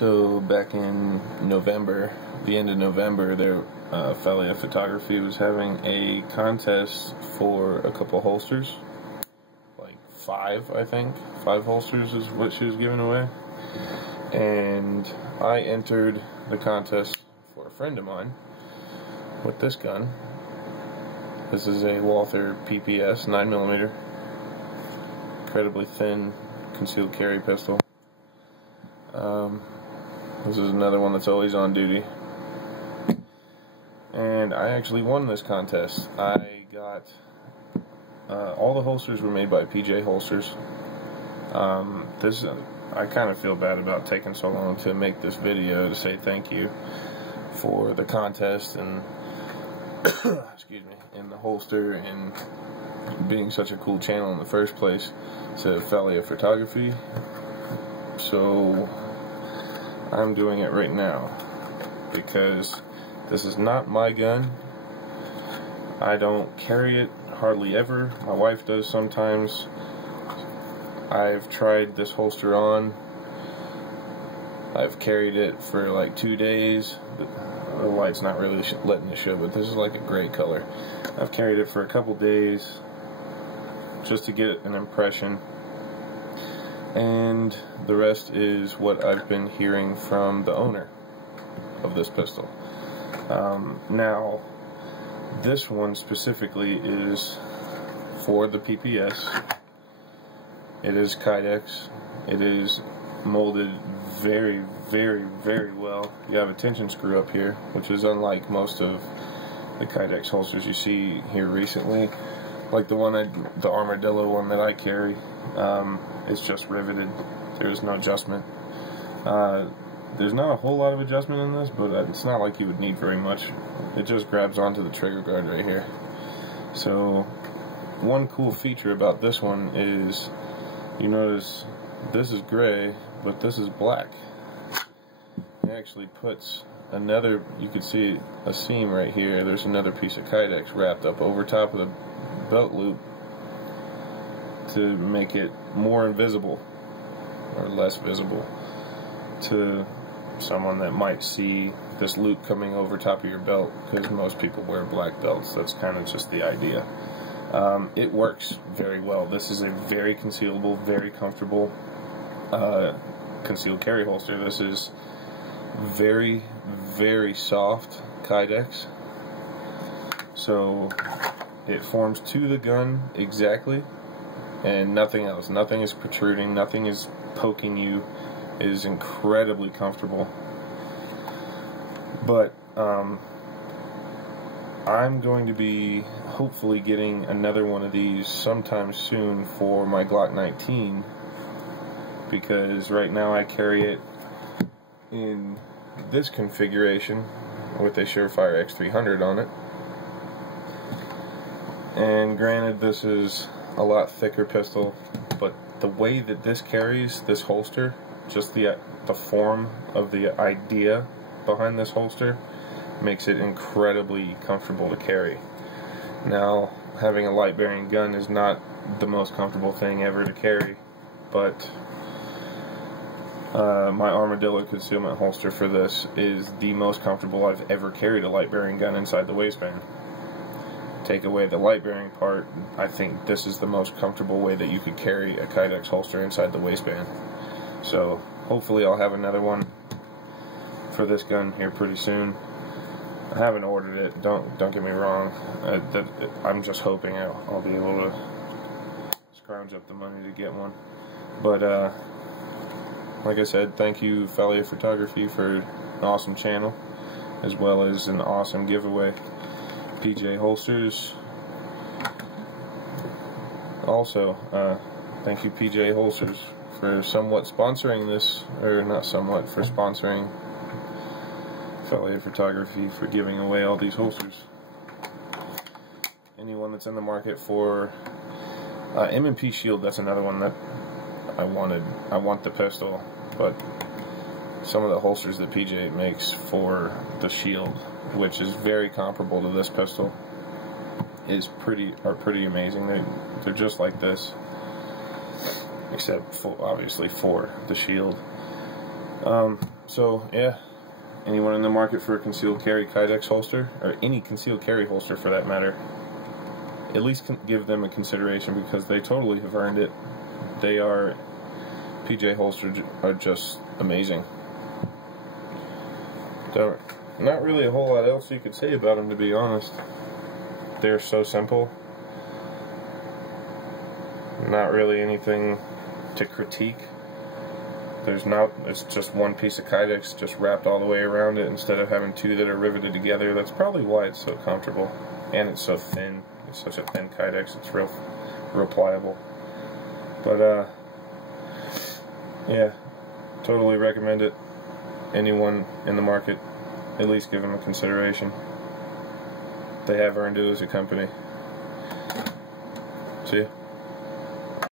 So back in November, the end of November, there, Phalia Photography was having a contest for a couple holsters, like 5, I think. 5 holsters is what she was giving away. And I entered the contest for a friend of mine with this gun. This is a Walther PPS 9mm, incredibly thin concealed carry pistol. This is another one that's always on duty. And I actually won this contest. I got, all the holsters were made by PJ Holsters. I kind of feel bad about taking so long to make this video to say thank you for the contest and, excuse me, and the holster and being such a cool channel in the first place to Phalia Photography. So I'm doing it right now because this is not my gun. I don't carry it hardly ever. My wife does sometimes. I've tried this holster on. I've carried it for like 2 days. The light's not really letting it show, but this is like a gray color. I've carried it for a couple days just to get an impression. And the rest is what I've been hearing from the owner of this pistol. Now, this one specifically is for the PPS. It is Kydex. It is molded very, very, very well. You have a tension screw up here, which is unlike most of the Kydex holsters you see here recently. Like the Armadillo one that I carry, it's just riveted. There is no adjustment. There's not a whole lot of adjustment in this, but it's not like you would need very much. It just grabs onto the trigger guard right here. So, one cool feature about this one is, you notice this is gray, but this is black. It actually puts another, you can see a seam right here. There's another piece of Kydex wrapped up over top of the belt loop to make it more invisible, or less visible, to someone that might see this loop coming over top of your belt, because most people wear black belts. That's kind of just the idea. It works very well. This is a very concealable, very comfortable concealed carry holster. This is very, very soft Kydex, so it forms to the gun exactly, and nothing else. Nothing is protruding, nothing is poking you. It is incredibly comfortable. But I'm going to be hopefully getting another one of these sometime soon for my Glock 19, because right now I carry it in this configuration with a Surefire X300 on it. And granted, this is a lot thicker pistol, but the way that this carries, this holster, just the form of the idea behind this holster makes it incredibly comfortable to carry. Now, having a light bearing gun is not the most comfortable thing ever to carry, but my Armadillo concealment holster for this is the most comfortable I've ever carried a light bearing gun inside the waistband. Take away the light bearing part, I think this is the most comfortable way that you could carry a Kydex holster inside the waistband. So hopefully I'll have another one for this gun here pretty soon. I haven't ordered it, don't get me wrong. I'm just hoping I'll be able to scrounge up the money to get one. But like I said, thank you Phalia Photography for an awesome channel, as well as an awesome giveaway. PJ Holsters. Also, thank you PJ Holsters for somewhat sponsoring this, or not somewhat, for sponsoring Phalia Photography for giving away all these holsters. Anyone that's in the market for M&P Shield, that's another one that I wanted. I want the pistol, but some of the holsters that PJ makes for the Shield, which is very comparable to this pistol, are pretty amazing. They're just like this, except obviously for the Shield. So yeah, anyone in the market for a concealed carry Kydex holster, or any concealed carry holster for that matter, at least give them a consideration, because they totally have earned it. PJ holsters are just amazing. So, not really a whole lot else you could say about them, to be honest. They're so simple. Not really anything to critique. It's just one piece of Kydex just wrapped all the way around it instead of having two that are riveted together. That's probably why it's so comfortable. And it's so thin. It's such a thin Kydex, it's real pliable. But, yeah, totally recommend it. Anyone in the market, at least give them a consideration. They have earned it as a company. See ya.